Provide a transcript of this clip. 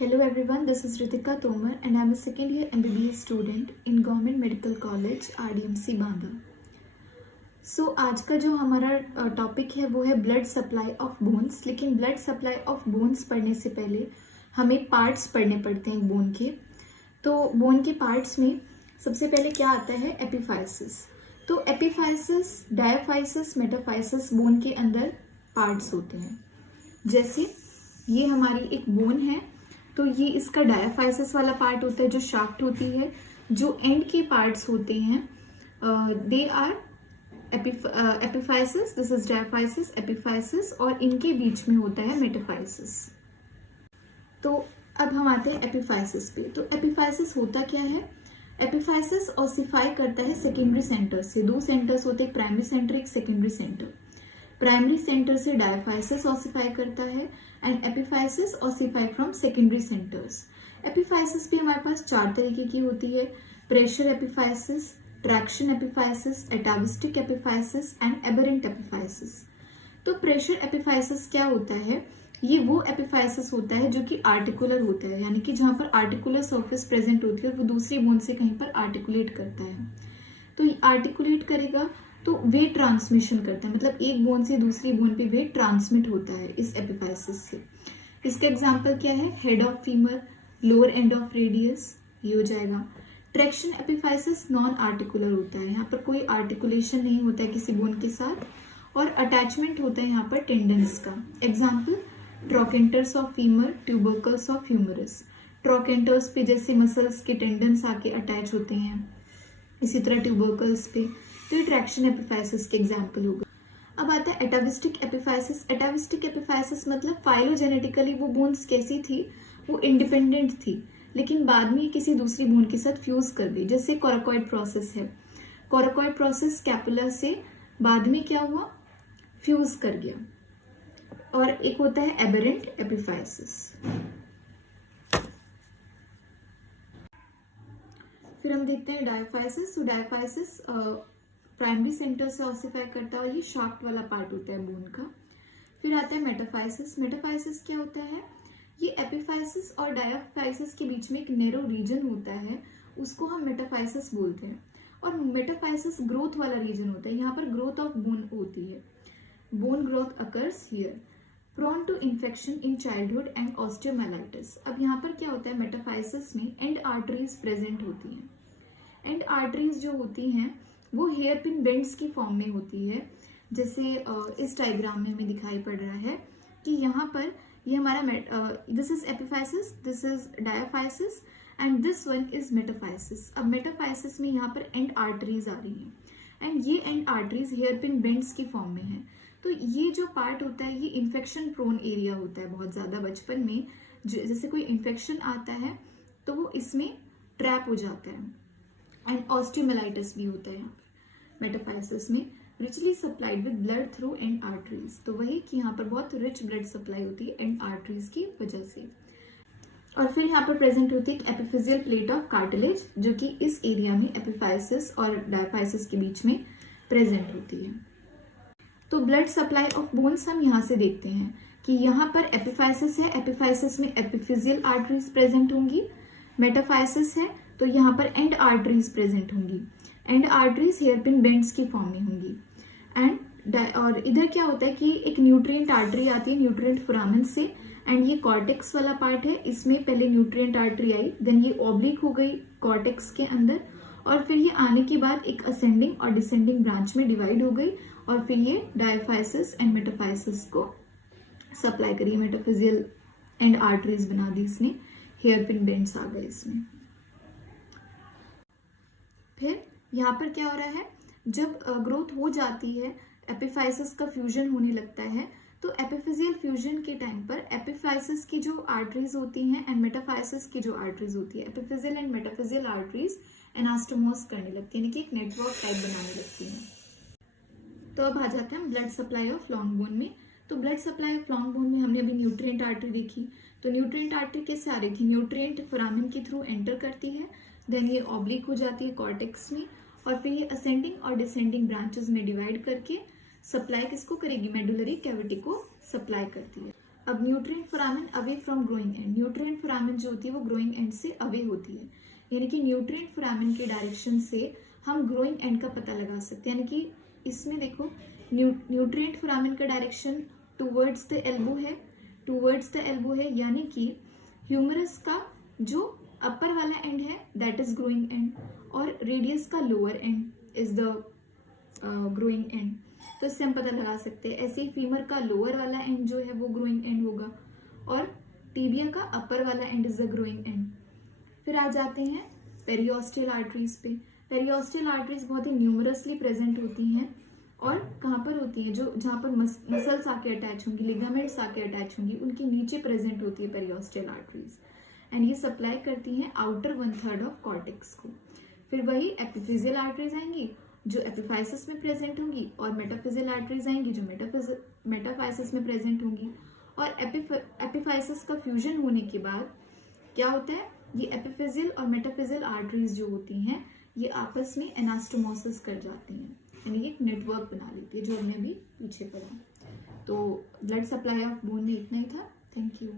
Hello everyone, this is Ritika Tomar and I am a second year MBBS student in Government Medical College RDMC Banda. आज का जो हमारा topic है वो है ब्लड सप्लाई ऑफ बोन्स। लेकिन ब्लड सप्लाई ऑफ बोन्स पढ़ने से पहले हमें पार्ट्स पढ़ने पड़ते हैं बोन के। तो बोन के पार्ट्स में सबसे पहले क्या आता है? एपिफाइसिस। तो एपिफाइसिस, डायाफाइसिस, मेटाफाइसिस बोन के अंदर पार्ट्स होते हैं। जैसे ये हमारी एक बोन है तो ये इसका डायाफाइसिस वाला पार्ट होता है जो शाफ्ट होती है। जो एंड के पार्ट्स होते हैं they are epiphysis, this is diaphysis, epiphysis, और इनके बीच में होता है मेटाफाइसिस। तो अब हम आते हैं एपिफाइसिस पे। तो एपिफाइसिस होता क्या है? एपिफाइसिस ऑसिफाई करता है सेकेंडरी सेंटर से। दो सेंटर्स होते हैं, प्राइमरी सेंटर, एक सेकेंडरी सेंटर। प्राइमरी सेंटर से डायाफाइसिस ऑसिफाई करता है and epiphysis ossify from secondary centres. Epiphysis भी हमारे पास चार तरीके की होती है: pressure epiphysis, traction epiphysis, atavistic epiphysis and aberrant epiphysis. तो प्रेशर एपिफाइसिस क्या होता है? ये वो एपिफाइसिस होता है जो कि आर्टिकुलर होता है, यानी कि जहां पर आर्टिकुलर सरफेस प्रेजेंट होती है और वो दूसरी बोन से कहीं पर आर्टिकुलेट करता है। तो आर्टिकुलेट करेगा तो वेट ट्रांसमिशन करता है, मतलब एक बोन से दूसरी बोन पे वेट ट्रांसमिट होता है इस एपिफाइसिस से। इसका एग्जांपल क्या है? Head of femur, lower end of radius, ये हो जाएगा। ट्रैक्शन एपिफाइसिस नॉन आर्टिकुलर होता है, यहाँ पर कोई आर्टिकुलेशन नहीं होता है किसी बोन के साथ, और अटैचमेंट होता है यहाँ पर टेंडन्स का। Example trochanters of femur, tubercles of humerus. Trochanters पे जैसे मसल्स के टेंडन्स आके अटैच होते हैं, इसी तरह ट्यूबरकल्स पे। तो ये ट्रैक्शन एपिफाइसिस के एग्जाम्पल होगा। अब आता है एटाविस्टिक एपिफाइसिस। एटाविस्टिक एपिफाइसिस मतलब फाइलोजेनेटिकली वो बोन्स कैसी थी? वो इंडिपेंडेंट थी, लेकिन बाद में किसी दूसरी बोन के साथ फ्यूज कर गई। जैसे कोराकॉइड प्रोसेस है, कोराकॉइड प्रोसेस स्कैपुला से बाद में क्या हुआ? फ्यूज कर गया। और एक होता है एबरेंट एपिफाइसिस। फिर हम देखते हैं डायाफाइसिस। तो डायाफाइसिस प्राइमरी सेंटर से ऑसिफाई करता है और ये शाफ्ट वाला पार्ट होता है बोन का। फिर आता है मेटाफाइसिस। मेटाफाइसिस क्या होता है? ये एपिफाइसिस और डायाफाइसिस के बीच में एक नैरो रीजन होता है, उसको हम मेटाफाइसिस बोलते हैं। और मेटाफाइसिस ग्रोथ वाला रीजन होता है, यहाँ पर ग्रोथ ऑफ बोन होती है। Bone growth occurs here, prone to infection in childhood and osteomyelitis. अब यहाँ पर क्या होता है? मेटाफाइसिस में एंड आर्टरीज प्रेजेंट होती हैं। एंड आर्टरीज जो होती हैं वो हेयर पिन बेंड्स की फॉर्म में होती है। जैसे इस डायग्राम में हमें दिखाई पड़ रहा है कि यहाँ पर ये हमारा this is epiphysis, this is diaphysis and this one is metaphysis. अब मेटाफाइसिस में यहाँ पर एंड आर्टरीज आ रही हैं एंड ये end arteries hairpin bends की फॉर्म में है। तो ये जो पार्ट होता है ये इन्फेक्शन प्रोन एरिया होता है बहुत ज़्यादा। बचपन में जैसे कोई इन्फेक्शन आता है तो वो इसमें ट्रैप हो जाता है। एंड ऑस्टियोमाइलाइटिस भी होता है यहाँ पर मेटाफाइसिस में। Richly supplied with blood through and arteries. तो वही कि यहाँ पर बहुत रिच ब्लड सप्लाई होती है एंड आर्टरीज की वजह से। और फिर यहाँ पर प्रेजेंट होती है एक एपिफिजियल प्लेट ऑफ कार्टिलेज, जो कि इस एरिया में एपिफाइसिस और डायाफाइसिस के बीच में प्रेजेंट होती है। तो ब्लड सप्लाई ऑफ बोन्स हम यहाँ से देखते हैं कि यहाँ पर एपिफाइसिस है, एपिफाइसिस में एपिफिजियल आर्टरीज प्रेजेंट होंगी। मेटाफाइसिस है तो यहाँ पर एंड आर्टरीज प्रेजेंट होंगी। End arteries hairpin bends की फॉर्म में होंगी। और इधर क्या होता है कि एक न्यूट्रिएंट आर्टरी आती है न्यूट्रिएंट फोरामेन से, एंड ये कॉर्टेक्स वाला पार्ट है। इसमें पहले न्यूट्रिएंट आर्टरी आई, देन ये ऑब्लिक हो गई कॉर्टेक्स के अंदर, और फिर ये आने के बाद एक असेंडिंग और डिसेंडिंग ब्रांच में डिवाइड हो गई, और फिर ये डायाफाइसिस एंड मेटाफाइसिस को सप्लाई करी। मेटाफिजियल एंड आर्टरीज बना दी इसने, हेयर पिन बेंड्स आ गए इसमें। फिर यहाँ पर क्या हो रहा है? जब ग्रोथ हो जाती है, एपिफाइसिस का फ्यूजन होने लगता है, तो एपिफिजियल फ्यूजन के टाइम पर एपिफाइसिस की जो आर्टरीज होती हैं एंड मेटाफाइसिस की जो आर्टरीज होती है, एपिफिजियल एंड मेटाफिजियल आर्टरीज एनास्टोमोस करने लगती है, यानी कि एक नेटवर्क टाइप बनाने लगती हैं। तो अब आ जाते हैं blood supply of long bone में। तो blood supply of long bone में हमने अभी न्यूट्रिएंट आर्टरी देखी। तो न्यूट्रिएंट आर्टरी कैसे आ रही थी? न्यूट्रिएंट फोरामेन के थ्रू एंटर करती है, देन ये ऑब्लिक हो जाती है कॉर्टेक्स में, और फिर ये असेंडिंग और डिसेंडिंग ब्रांचेस में डिवाइड करके सप्लाई किसको करेगी? मेडुलरी कैविटी को सप्लाई करती है। अब nutrient foramen away from growing and, nutrient foramen जो होती है वो ग्रोइंग एंड से अवे होती है, यानी कि न्यूट्रिएंट फोरामेन के डायरेक्शन से हम ग्रोइंग एंड का पता लगा सकते हैं। यानी कि इसमें देखो न्यूट्रिएंट फोरामेन का डायरेक्शन टूवर्ड्स द एल्बो है, टूवर्ड्स द एल्बो है, यानी कि ह्यूमरस का जो अपर वाला एंड है दैट इज ग्रोइंग एंड, और रेडियस का lower and is the growing and. तो इससे हम पता लगा सकते हैं। ऐसे ही फीमर का लोअर वाला एंड जो है वो ग्रोइंग एंड होगा, और टीबिया का अपर वाला and is the growing and. फिर आ जाते हैं पेरियोस्टल आर्टरीज पे। पेरियोस्टल आर्टरीज बहुत ही न्यूमरसली प्रेजेंट होती हैं, और कहाँ पर होती है, जो जहाँ पर मसल्स आके अटैच होंगी, लिगामेंट्स आके अटैच होंगी, उनके नीचे प्रेजेंट होती है पेरियोस्टल आर्टरीज, एंड ये सप्लाई करती हैं आउटर 1/3 ऑफ कॉर्टेक्स को। फिर वही एपिफिजियल आर्टरीज आएंगी जो एपिफाइसिस में प्रेजेंट होंगी, और मेटाफिजियल आर्टरीज आएंगी जो मेटाफाइसिस में प्रेजेंट होंगी। और एपिफाइसिस का फ्यूजन होने के बाद क्या होता है, ये एपिफिजियल और मेटाफिजियल आर्टरीज जो होती हैं ये आपस में एनास्टोमोसिस कर जाती हैं, यानी एक नेटवर्क बना लेती है, जो हमने भी पीछे पढ़ा। तो ब्लड सप्लाई ऑफ बोन में इतना ही था। Thank you.